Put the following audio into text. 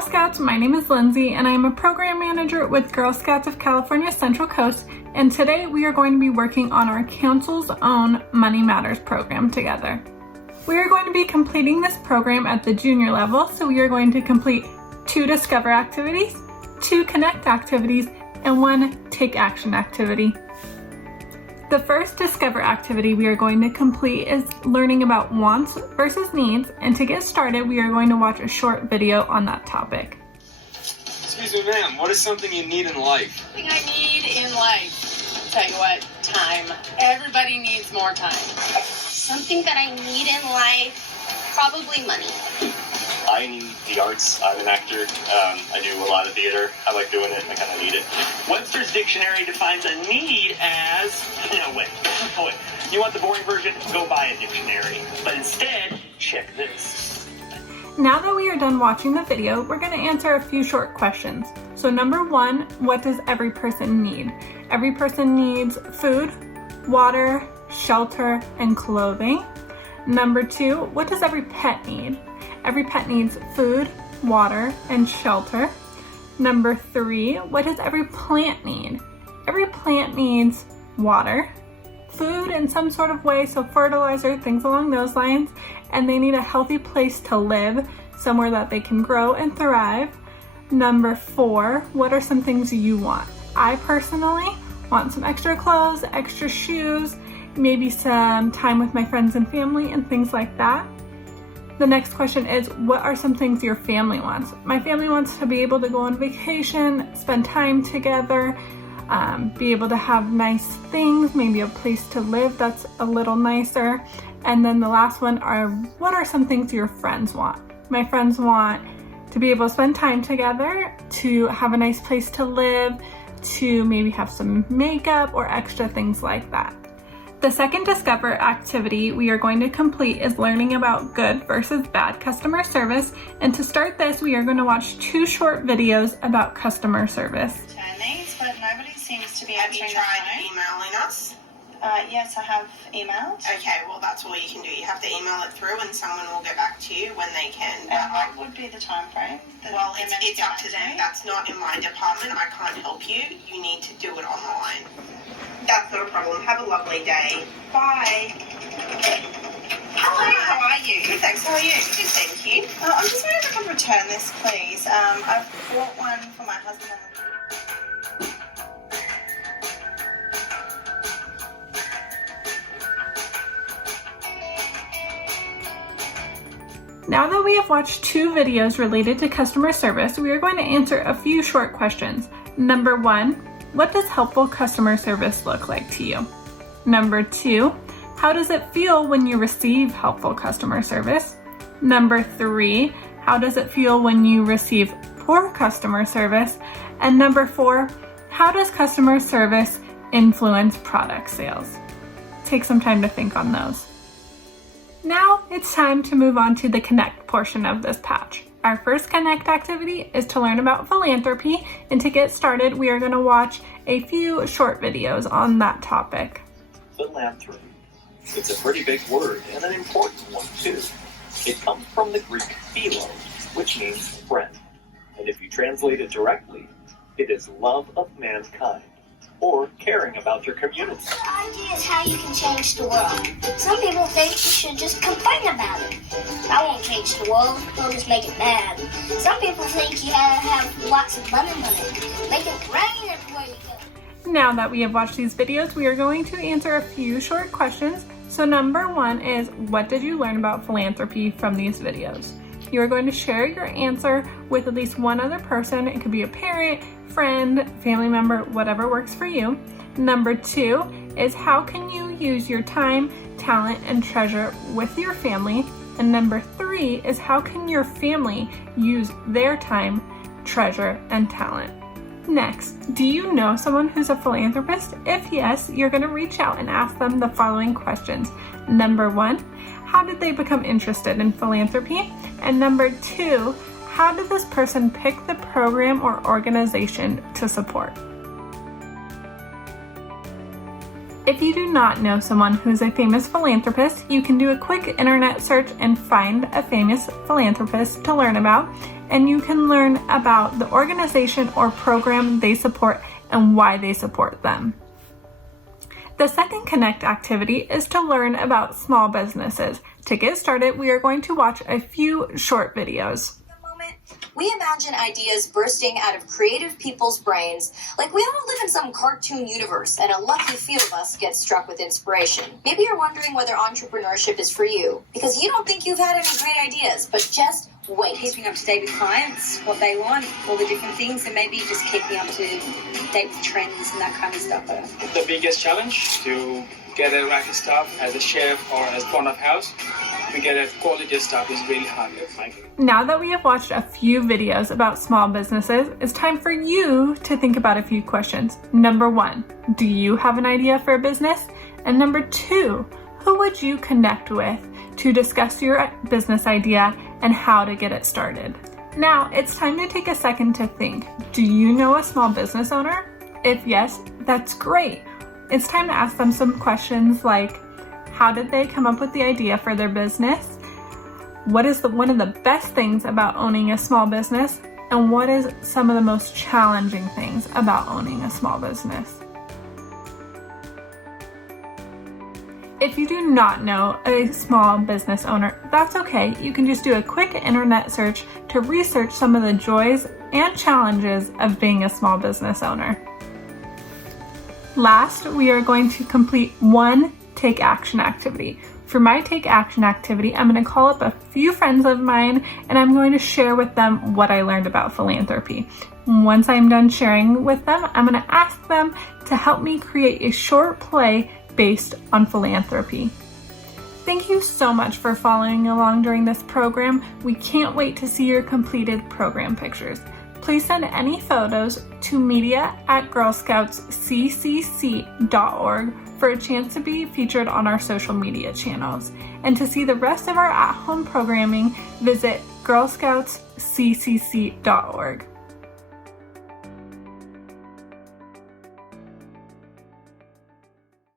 Girl Scouts, my name is Lindsay and I am a program manager with Girl Scouts of California Central Coast, and today we are going to be working on our council's own Money Matters program together. We are going to be completing this program at the junior level, so we are going to complete 2 Discover activities, 2 Connect activities, and 1 Take Action activity. The first Discover activity we are going to complete is learning about wants versus needs, and to get started we are going to watch a short video on that topic. Excuse me, ma'am, what is something you need in life? Something I need in life, I'll tell you what, time. Everybody needs more time. Something that I need in life, probably money. I need the arts. I'm an actor. I do a lot of theater. I like doing it. I kind of need it. Webster's dictionary defines a need as... No, wait. You want the boring version? Go buy a dictionary. But instead, check this. Now that we are done watching the video, we're going to answer a few short questions. So number 1, what does every person need? Every person needs food, water, shelter, and clothing. Number 2, what does every pet need? Every pet needs food, water, and shelter. Number 3, what does every plant need? Every plant needs water, food in some sort of way, so fertilizer, things along those lines, and they need a healthy place to live, somewhere that they can grow and thrive. Number 4, what are some things you want? I personally want some extra clothes, extra shoes, maybe some time with my friends and family and things like that. The next question is, what are some things your family wants? My family wants to be able to go on vacation, spend time together, be able to have nice things, maybe a place to live that's a little nicer. And then the last one are, what are some things your friends want? My friends want to be able to spend time together, to have a nice place to live, to maybe have some makeup or extra things like that. The second Discover activity we are going to complete is learning about good versus bad customer service, and to start this we are going to watch 2 short videos about customer service. Turn these, but nobody seems to be Have you answering tried the phone. emailing us? Yes, I have emailed. Okay, well that's all you can do. You have to email it through and someone will get back to you when they can. And what would be the time frame? Well, it's up to them. That's not in my department. I can't help you. You need to do it online. That's not a problem. Have a lovely day. Bye. Hello, how are you? Good, thanks. How are you? Good, thank you. I'm just wondering if I can return this, please. I've bought one for my husband. Now that we have watched 2 videos related to customer service, we are going to answer a few short questions. Number 1, what does helpful customer service look like to you? Number 2, how does it feel when you receive helpful customer service? Number 3, how does it feel when you receive poor customer service? And number 4, how does customer service influence product sales? Take some time to think on those. Now it's time to move on to the Connect portion of this patch. Our first Connect activity is to learn about philanthropy, and to get started we are going to watch a few short videos on that topic. Philanthropy. It's a pretty big word, and an important one too. It comes from the Greek philo, which means friend. And if you translate it directly, it is love of mankind, or caring about your community. The idea is how you can change the world. Some people think you should just complain about it. I won't change the world, I'll just make it bad. Some people think you gotta have lots of money. Make it rain everywhere you go. Now that we have watched these videos, we are going to answer a few short questions. So number 1 is, what did you learn about philanthropy from these videos? You are going to share your answer with at least one other person. It could be a parent, friend, family member, whatever works for you. Number 2 is, how can you use your time, talent, and treasure with your family? And number 3 is, how can your family use their time, treasure, and talent? Next, do you know someone who's a philanthropist? If yes, you're going to reach out and ask them the following questions. Number 1, how did they become interested in philanthropy? And number 2, how did this person pick the program or organization to support? If you do not know someone who's a famous philanthropist, you can do a quick internet search and find a famous philanthropist to learn about, and you can learn about the organization or program they support and why they support them. The second Connect activity is to learn about small businesses. To get started, we are going to watch a few short videos. We imagine ideas bursting out of creative people's brains, like we all live in some cartoon universe, and a lucky few of us get struck with inspiration. Maybe you're wondering whether entrepreneurship is for you, because you don't think you've had any great ideas, but just wait. Keeping up to date with clients, what they want, all the different things, and maybe just keeping up to date with trends and that kind of stuff. The biggest challenge to get the right stuff as a chef or as front of house, to get a quality stuff is really hard. Now that we have watched a few videos about small businesses, it's time for you to think about a few questions. Number 1, do you have an idea for a business? And number 2, who would you connect with to discuss your business idea and how to get it started? Now it's time to take a second to think. Do you know a small business owner? If yes, that's great. It's time to ask them some questions like, how did they come up with the idea for their business? What is one of the best things about owning a small business? And what is some of the most challenging things about owning a small business? If you do not know a small business owner, that's okay. You can just do a quick internet search to research some of the joys and challenges of being a small business owner. Last, we are going to complete one Take Action activity. For my Take Action activity, I'm going to call up a few friends of mine and I'm going to share with them what I learned about philanthropy. Once I'm done sharing with them, I'm going to ask them to help me create a short play based on philanthropy. Thank you so much for following along during this program. We can't wait to see your completed program pictures. Please send any photos to media@girlscoutsccc.org for a chance to be featured on our social media channels. And to see the rest of our at-home programming, visit girlscoutsccc.org.